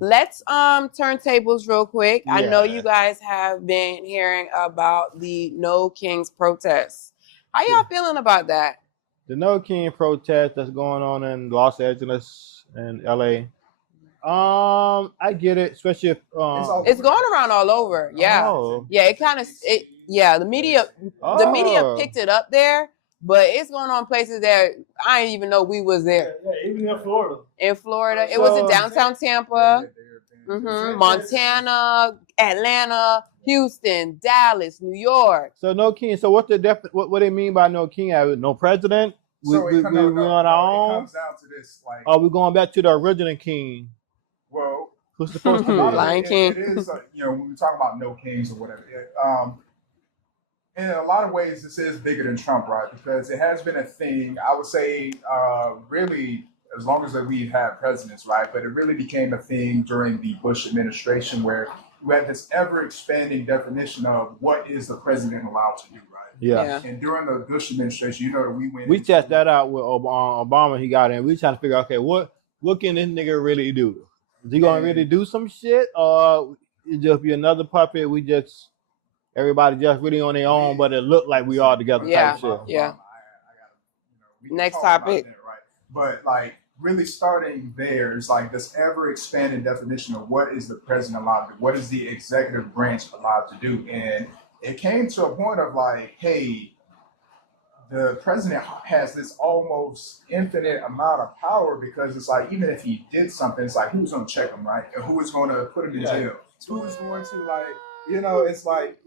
Let's turn tables real quick. I know you Yeah. guys have been hearing about the No Kings protests. How y'all feeling about that? The No King protest that's going on in Los Angeles and LA. I get it, especially if It's going around all over. Yeah. oh Yeah, it kind of the media oh picked it up there, but it's going on places that I didn't even know we was there. Yeah, even in Florida. In Florida, it was in So- downtown Tampa, Montana, Atlanta, Houston, Dallas, New York. so No King. So what's the what they mean by No King? No president? We So we, it, we, no, we no, on no, our it own? comes down to this, like, Are we going back to the original king? well, Who's supposed to a lot be? of Lion it, King. it is, when we talk about no kings or whatever, in a lot of ways, this is bigger than Trump, right? Because it has been a thing, I would say, really, as long as we've had presidents, right? But it really became a thing during the Bush administration where you had this ever expanding definition of what is the president allowed to do, right? Yeah. And during the Bush administration, that we went. We tested that out with Obama. He got in. We trying to figure out, okay, what can this nigga really do? Is he gonna really do some shit, or it just be another puppet? Everybody just really on their own, but it looked like we all together. Yeah. Type shit. Yeah. We can Next talk about topic. that, right? But like really starting there is like this ever expanding definition of what is the president allowed to do, what is the executive branch allowed to do, and it came to a point of like, hey, the president has this almost infinite amount of power because it's like even if he did something, it's like who's going to check him, right? And who is going to put him in jail? Who is going to it's like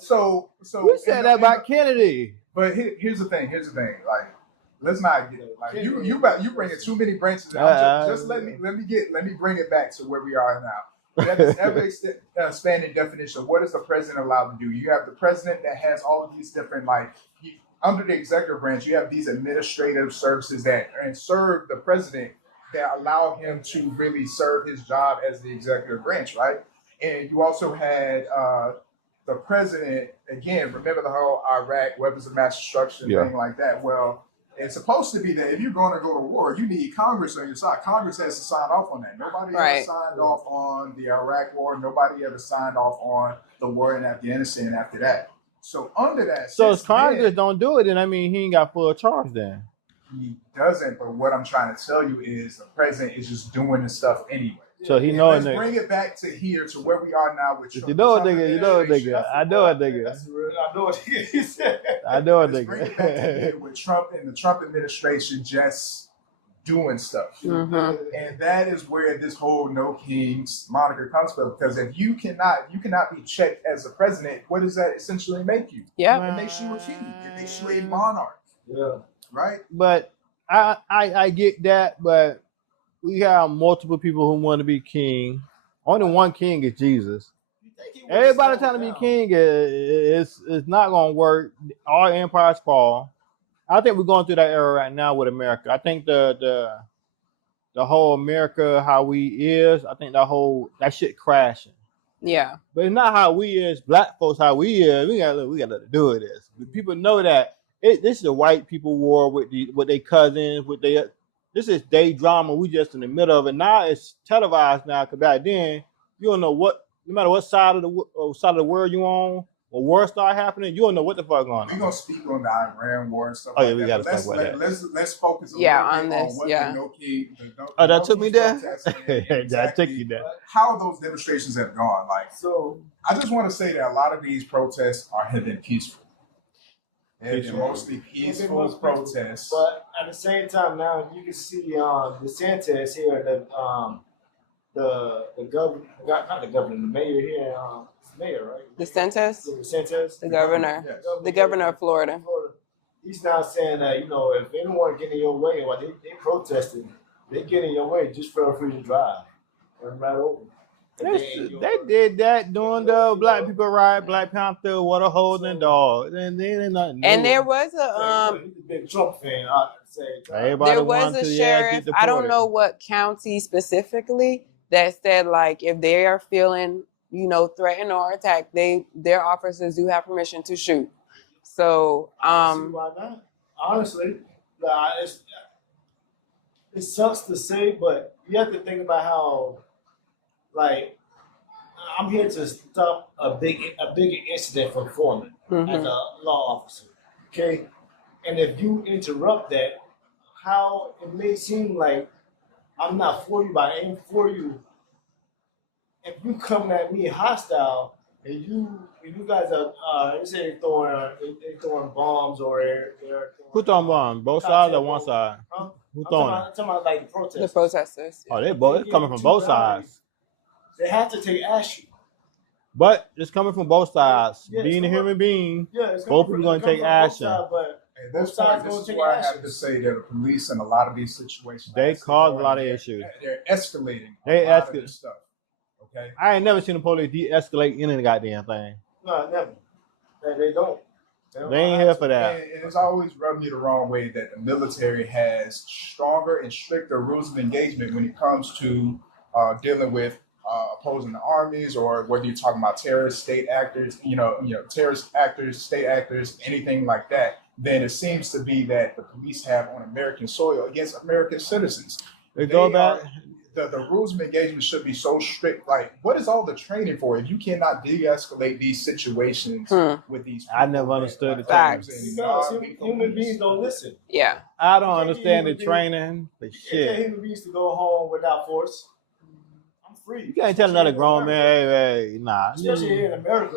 so. We said that about Kennedy. But here's the thing. Like, let's not get it. Like you bringing too many branches. Just let me bring it back to where we are now. We have this ever expanding definition of what is the president allowed to do. You have the president that has all of these different under the executive branch. You have these administrative services that serve the president that allow him to really serve his job as the executive branch, right? And you also had the president, again, remember the whole Iraq weapons of mass destruction thing like that. Well, it's supposed to be that if you're going to go to war, you need Congress on your side. Congress has to sign off on that. Nobody ever signed off on the Iraq war. Nobody ever signed off on the war in Afghanistan after that. So under that, so if Congress don't do it, then I mean he ain't got full charge then. He doesn't. But what I'm trying to tell you is the president is just doing the stuff anyway. So he knows. Let's bring it back to here to where we are now with Trump. You know a nigga. I know a nigga. I know what he said. I know a Let's bring it back to here with Trump and the Trump administration just doing stuff. Mm-hmm. And that is where this whole No Kings moniker comes from. Because if you cannot be checked as a president, what does that essentially make you? Yeah. It makes you a king. It makes you a monarch. Yeah. Right? But I get that, but we have multiple people who want to be king. Only one king is Jesus. Everybody trying to be king is not going to work. All empires fall. I think we're going through that era right now with America. I think the whole America how we is. I think that shit crashing. Yeah. But it's not how we is. Black folks how we is. We got to do with this. People know that this is a white people war with their cousins with their. This is day drama. We just in the middle of it. Now it's televised now. Cause back then you don't know what. No matter what side of the world you on, when war start happening, you don't know what the fuck going on. We're gonna speak on the Iran war and stuff. Oh yeah, we gotta talk about that. Let's focus on this. What Yeah. the No King. That took me there. Exactly That took you there. How those demonstrations have gone. So I just want to say that a lot of these protests have been peaceful. They've been mostly peaceful protests. But at the same time, now you can see DeSantis here, the governor, not the governor, the mayor here, mayor, right? DeSantis, the governor, Yes. the governor of Florida. He's now saying that if anyone getting in your way, while they protesting, they get in your way, just feel free to drive. Run right over. They did that during the Black People Riot, Black Panther, Water Holding Dog, and then nothing. And there was a he's a big Trump fan. I'd say Everybody there was a sheriff. I don't know what county specifically that said if they are feeling threatened or attacked, their officers do have permission to shoot. So why not? Honestly, it sucks to say, but you have to think about how like I'm here to stop a bigger incident from forming as a law officer. Okay, and if you interrupt that, how it may seem like I'm not for you, but I am for you. If you come at me hostile and you guys are they say they throwing bombs or they're Who throwing bombs? Both sides or one side? Huh? Who I'm throwing it? talking about like the protesters. The protesters. Oh, they both. It's coming from both sides. They have to take action. But it's coming from both sides. Yeah, Being a human being, it's both people going to take action. At this point, this is why I have to say that the police in a lot of these situations, They cause a lot of issues. They're escalating. They a lot of escalate this stuff. Okay. I ain't never seen the police de-escalate any goddamn thing. No, never. They don't. They ain't here for that. And it's always rubbed me the wrong way that the military has stronger and stricter rules of engagement when it comes to dealing with opposing the armies, or whether you're talking about terrorist state actors, terrorist actors, state actors, anything like that. Then it seems to be that the police have on American soil against American citizens. They go back. The rules of engagement should be so strict. Like, what is all the training for if you cannot de-escalate these situations with these people? I never understood the Facts. Human beings don't listen. Yeah. I don't understand the training for shit. Human beings to go home without force. I'm free. You can't tell another grown man, hey, nah. Especially here in America.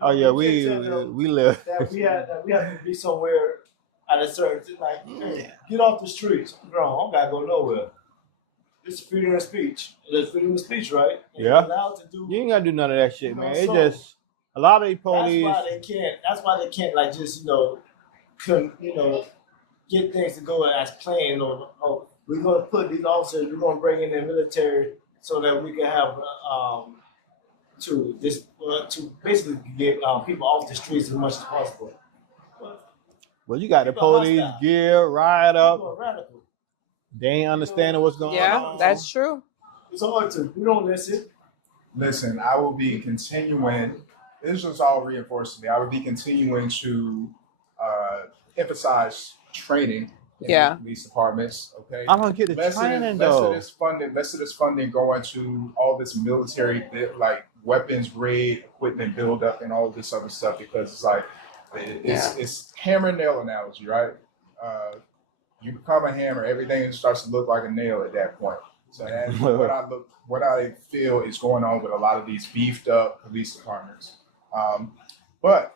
Oh yeah, we live. That we have to be somewhere at a certain hey, get off the streets. Bro, I gotta go nowhere. It's freedom of speech. It's freedom of speech, right? And yeah. you're allowed to do, you ain't gotta do none of that shit, man. It's so just a lot of these police. That's why they can't like just get things to go as planned. Or we're gonna put these officers. We're gonna bring in the military so that we can have to basically get people off the streets as much as possible. Well, you got the police gear, ride up. Radical. They ain't understanding what's going on. Yeah, that's true. It's hard to. We don't listen. Listen, I will be continuing. This was all reinforcing me. I will be continuing to emphasize training in police departments. Okay, I'm gonna get the training though. Less of this funding going to all this military like weapons grade equipment build up and all this other stuff, because it's like it's hammer and nail analogy, right? You become a hammer, everything starts to look like a nail at that point. So that's what I feel is going on with a lot of these beefed up police departments. But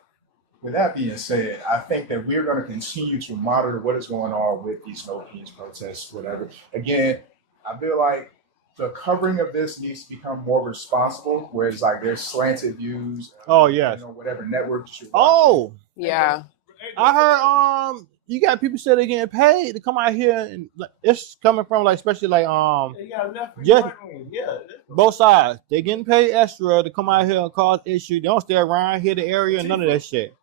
with that being said, I think that we're going to continue to monitor what is going on with these no peace protests, whatever. Again, I feel like the covering of this needs to become more responsible, where it's like there's slanted views. Oh yes. Whatever network you're watching. Oh yeah. I heard you got people say they're getting paid to come out here, and it's coming from especially both sides. They getting paid extra to come out here and cause issue. They don't stay around here the area and none of that shit.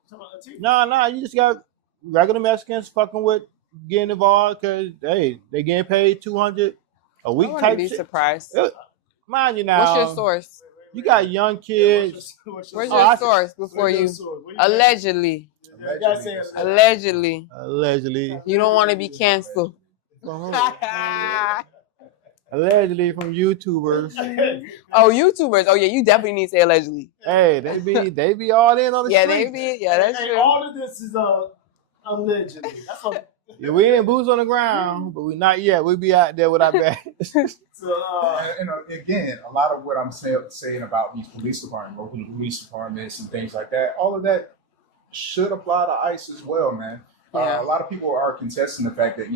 Nah, you just got regular Mexicans fucking with getting involved because they getting paid $200 a week I type be shit. Surprised. Mind you now. What's your source? You got young kids. Where's your source before you? Allegedly. Allegedly. You don't want to be canceled. Allegedly from YouTubers. Oh, YouTubers. Oh yeah, you definitely need to say allegedly. Hey, they be all in on the street. They be. Yeah, that's true. All of this is allegedly. That's what. Yeah, we ain't boots on the ground, but we not yet. We be out there with our bags. Again, a lot of what I'm saying about these police departments, local police departments, and things like that, all of that should apply to ICE as well, man. A lot of people are contesting the fact that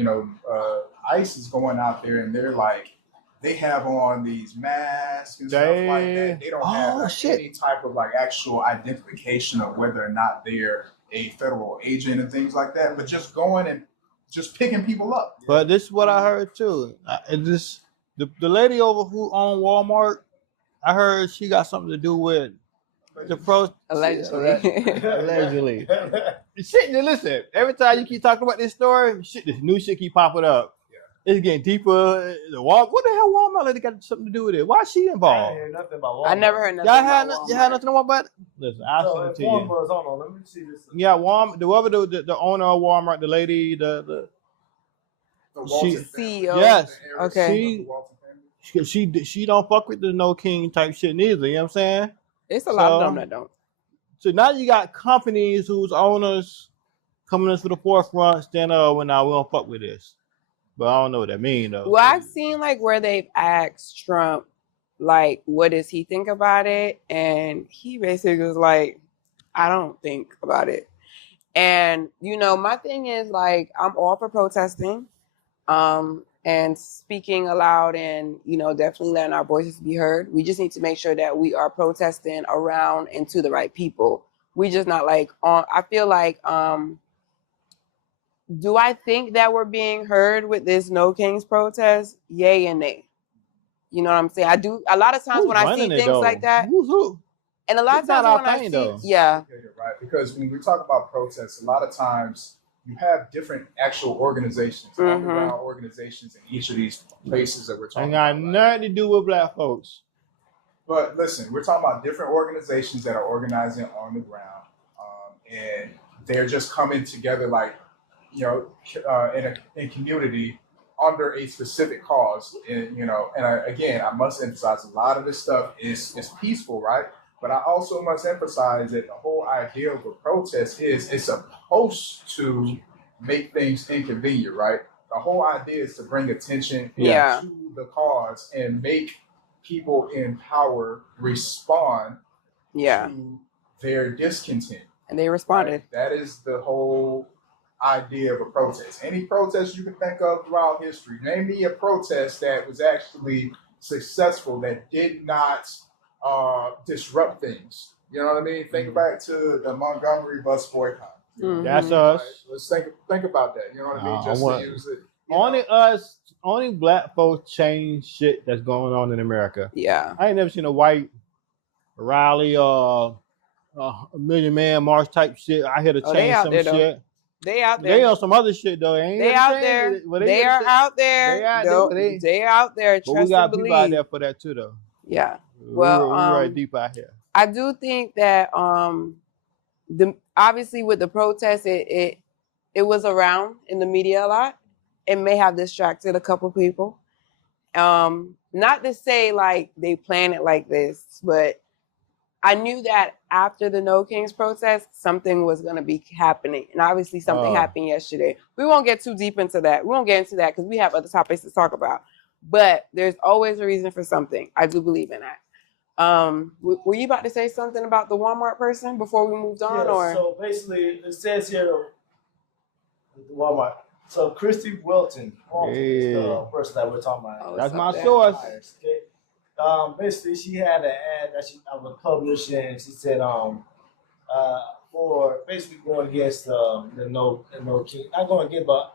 ICE is going out there and they're like, they have on these masks and stuff like that. They don't have any type of actual identification of whether or not they're a federal agent and things like that, but just going and just picking people up. But this is what I heard too. The lady over who owned Walmart, I heard she got something to do with the pro. Allegedly. Shit, listen. Every time you keep talking about this story, this new shit keep popping up. It's getting deeper. What the hell Walmart lady got something to do with it? Why is she involved? I heard nothing about Walmart. I never heard nothing. You had nothing about it? Listen, I'll send it to you. Hold on, let me see this. Yeah, Walmart. The owner of Walmart, the lady, the CEO. Yes. Okay. She don't fuck with the no king type shit neither. You know what I'm saying? It's a lot of them that don't. So now you got companies whose owners coming into the forefront, stand up when we don't fuck with this. But I don't know what that means though. Well, I've seen like where they've asked Trump, like, what does he think about it? And he basically was like, I don't think about it. And, you know, my thing is like, I'm all for protesting and speaking aloud and, you know, definitely letting our voices be heard. We just need to make sure that we are protesting around and to the right people. We just not like I feel like, do I think that we're being heard with this No Kings protest? Yay and nay. You know what I'm saying? I do. A lot of times when I see things like that, and a lot of times when I see, yeah, right. Because when we talk about protests, a lot of times you have different actual organizations, underground organizations in each of these places that we're talking about. Ain't got nothing to do with black folks. But listen, we're talking about different organizations that are organizing on the ground, and they're just coming together, like, you know, in community under a specific cause. And, you know, and I must emphasize a lot of this stuff is peaceful, right? But I also must emphasize that the whole idea of a protest is it's supposed to make things inconvenient, right? The whole idea is to bring attention to the cause and make people in power respond to their discontent. And they responded. Right? That is the whole idea of a protest. Any protest you can think of throughout history, name me a protest that was actually successful, that did not disrupt things. You know what I mean? Think back to the Montgomery bus boycott. That's us. Right? Let's think about that. You know what I mean? Just to use it. Only black folks change shit that's going on in America. Yeah. I ain't never seen a white rally or a Million Man March type shit. I had to change some shit. Though. They out there. They on some other shit though. They out there. They are out there. They out there. But we got people out there for that too though. Yeah. Well, we're right deep out here. I do think that obviously with the protest, it was around in the media a lot. It may have distracted a couple people. Not to say like they planned it like this, but I knew that after the No Kings protest, something was going to be happening. And obviously something happened yesterday. We won't get too deep into that. We won't get into that because we have other topics to talk about. But there's always a reason for something. I do believe in that. Were you about to say something about the Walmart person before we moved on? Or so basically it says here, the Walmart. So Christy Wilton is the person that we're talking about. That's my source. Okay. Basically, she had an ad that I was published, and she said, for basically going against the no king. Not going against, but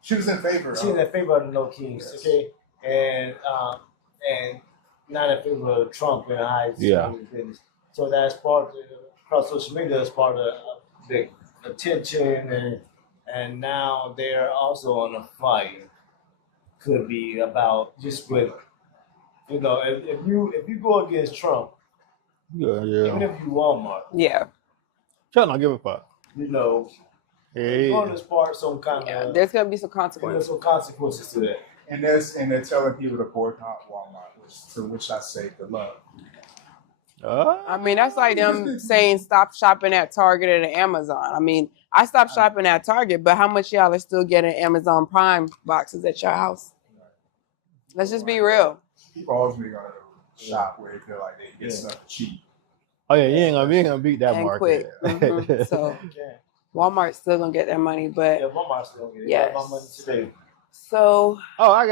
she was in favor. She was in favor of the No Kings, yes. Okay, and not in favor of Trump and business. So that's part of across social media. That's part of the attention, and now they're also on a fight. Could be about just with. You know, if you go against Trump, even if you Walmart, Trump don't give a fuck. You know, you're going to spark some kind of. There's gonna be some consequences. There's some consequences to that. And they're telling people to boycott Walmart, to which I say good luck. I mean, that's like them saying stop shopping at Target and Amazon. I mean, I stopped shopping at Target, but how much y'all are still getting Amazon Prime boxes at your house? Let's just be real. People always be going to shop where they feel like they get stuff cheap. Oh yeah, you ain't gonna beat that market. Quick. So Walmart's still gonna get their money, but Walmart's still gonna get my money today. So I got